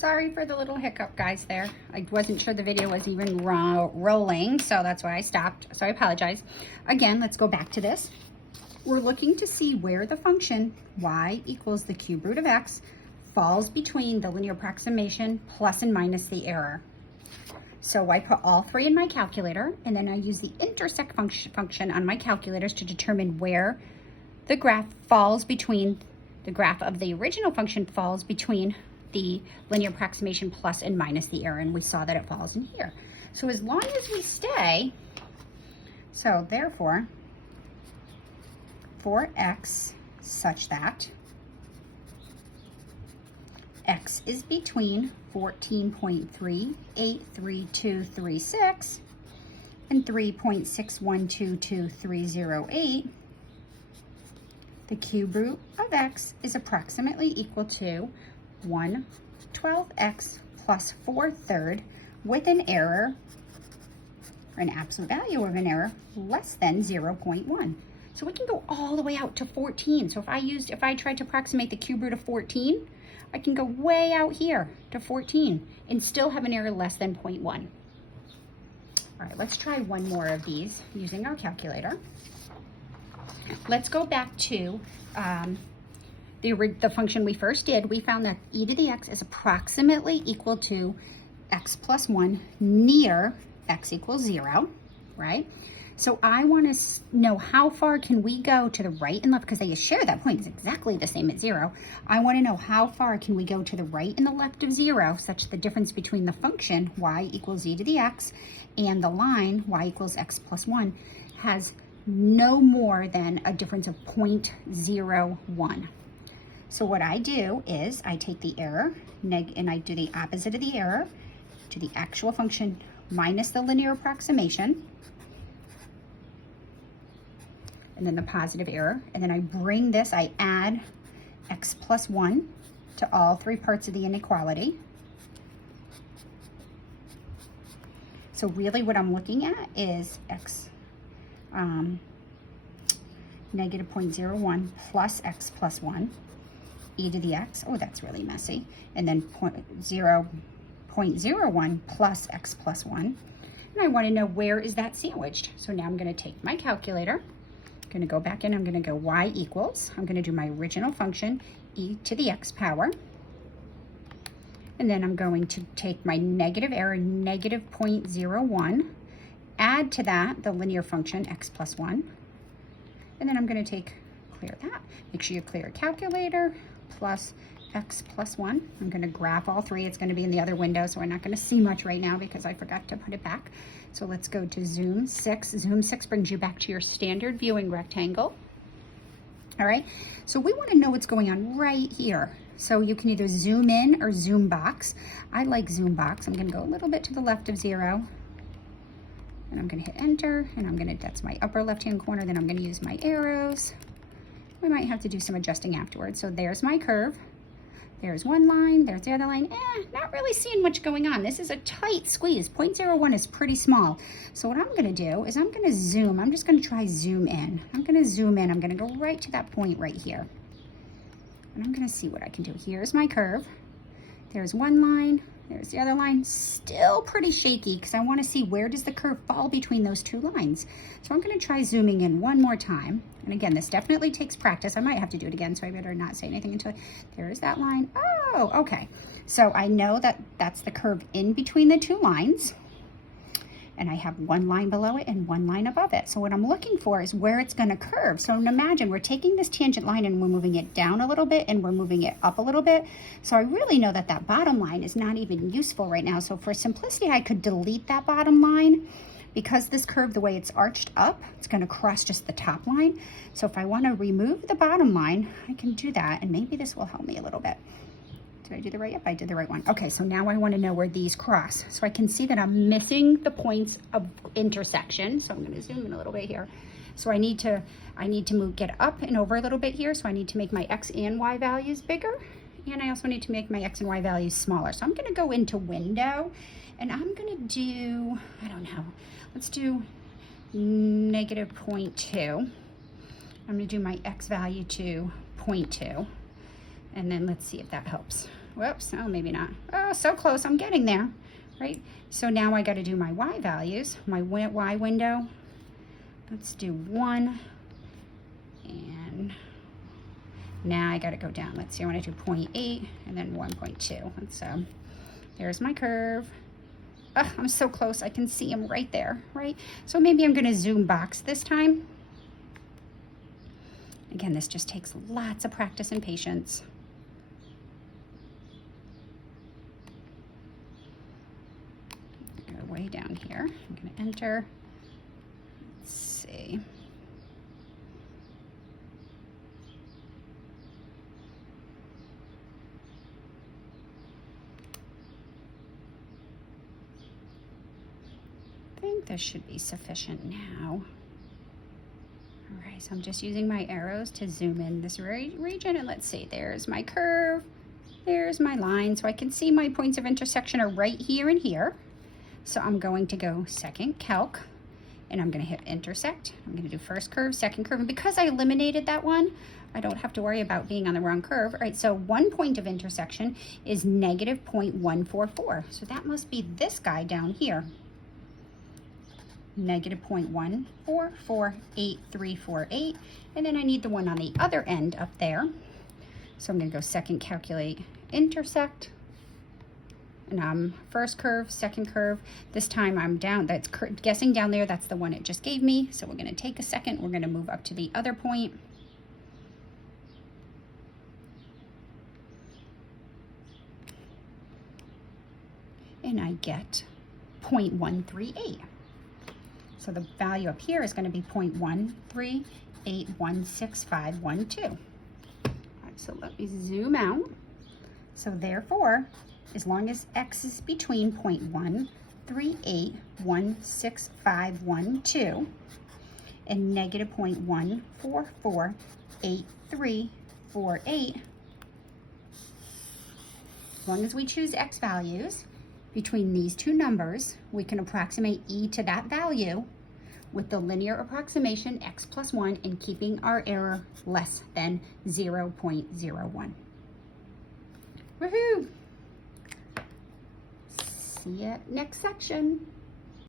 Sorry for the little hiccup, guys, there. I wasn't sure the video was even rolling, so that's why I stopped. So I apologize. Again, let's go back to this. We're looking to see where the function y equals the cube root of x falls between the linear approximation plus and minus the error. So I put all three in my calculator, and then I use the intersect function on my calculators to determine where the graph falls between, the graph of the original function falls between the linear approximation plus and minus the error, and we saw that it falls in here. So as long as we stay, so therefore, for x such that x is between 14.383236 and 3.6122308, the cube root of x is approximately equal to 1/12x plus 4/3 with an error, or an absolute value of an error, less than 0.1. So we can go all the way out to 14. So if I tried to approximate the cube root of 14, I can go way out here to 14 and still have an error less than 0.1. All right, let's try one more of these using our calculator. Let's go back to the function we first did. We found that e to the x is approximately equal to x plus 1 near x equals 0, right? So I want to know how far can we go to the right and left, because they share that point. It's exactly the same at 0. I want to know how far can we go to the right and the left of 0, such the difference between the function y equals e to the x and the line y equals x plus 1 has no more than a difference of 0.01. So what I do is I take the error and I do the opposite of the error to the actual function minus the linear approximation, and then the positive error, and then I bring this, I add x plus 1 to all three parts of the inequality. So really what I'm looking at is x negative 0.01 plus x plus 1, e to the x, oh that's really messy, and then 0.01 plus x plus 1. And I want to know where is that sandwiched. So now I'm going to take my calculator, I'm going to go back in, I'm going to go y equals, I'm going to do my original function, e to the x power, and then I'm going to take my negative error, negative 0.01, add to that the linear function x plus 1, and then I'm going to clear that. Make sure you clear a calculator, plus x plus 1. I'm going to graph all three. It's going to be in the other window, so we're not going to see much right now because I forgot to put it back. So let's go to Zoom 6. Zoom 6 brings you back to your standard viewing rectangle. All right, so we want to know what's going on right here. So you can either zoom in or zoom box. I like zoom box. I'm going to go a little bit to the left of 0. And I'm going to hit enter, and that's my upper left-hand corner. Then I'm going to use my arrows. We might have to do some adjusting afterwards. So there's my curve. There's one line, there's the other line. Not really seeing much going on. This is a tight squeeze. 0.01 is pretty small. So what I'm going to do is I'm going to zoom. I'm just going to try zoom in. I'm going to zoom in. I'm going to go right to that point right here. And I'm going to see what I can do. Here's my curve. There's one line. There's the other line. Still pretty shaky because I want to see where does the curve fall between those two lines. So I'm going to try zooming in one more time. And again, this definitely takes practice. I might have to do it again, so I better not say anything until there's that line. Oh, okay. So I know that that's the curve in between the two lines. And I have one line below it and one line above it. So what I'm looking for is where it's going to curve. So imagine we're taking this tangent line and we're moving it down a little bit and we're moving it up a little bit. So I really know that that bottom line is not even useful right now. So for simplicity, I could delete that bottom line. Because this curve, the way it's arched up, it's going to cross just the top line. So if I want to remove the bottom line, I can do that. And maybe this will help me a little bit. Did I do the right? Yep, I did the right one. Okay, so now I want to know where these cross. So I can see that I'm missing the points of intersection. So I'm going to zoom in a little bit here. So I need to get up and over a little bit here. So I need to make my x and y values bigger. And I also need to make my x and y values smaller. So I'm going to go into window and I'm going to do, I don't know, let's do negative 0.2. I'm going to do my x value to 0.2. And then let's see if that helps. Whoops, oh, maybe not. Oh, so close, I'm getting there, right? So now I gotta do my y values, my y window. Let's do 1, and now I gotta go down. Let's see, I wanna do 0.8 and then 1.2. And there's my curve. Oh, I'm so close, I can see him right there, right? So maybe I'm gonna zoom box this time. Again, this just takes lots of practice and patience. Go way down here. I'm going to enter. Let's see. I think this should be sufficient now. All right, so I'm just using my arrows to zoom in this region, and let's see, there's my curve, there's my line, so I can see my points of intersection are right here and here. So I'm going to go second calc, and I'm going to hit intersect. I'm going to do first curve, second curve, and because I eliminated that one, I don't have to worry about being on the wrong curve. All right, so 1 point of intersection is negative 0.144, so that must be this guy down here. Negative 0.1448348, and then I need the one on the other end up there. So I'm going to go second calculate intersect, and I'm first curve, second curve. This time I'm down, that's guessing down there, that's the one it just gave me. So we're going to take a second, we're going to move up to the other point. And I get 0.138. So the value up here is going to be 0.13816,512. All right, so let me zoom out. So therefore, as long as x is between 0.13816,512 and negative 0.1448348, as long as we choose x values between these two numbers, we can approximate e to that value with the linear approximation x plus 1 and keeping our error less than 0.01. Woohoo! See you next section.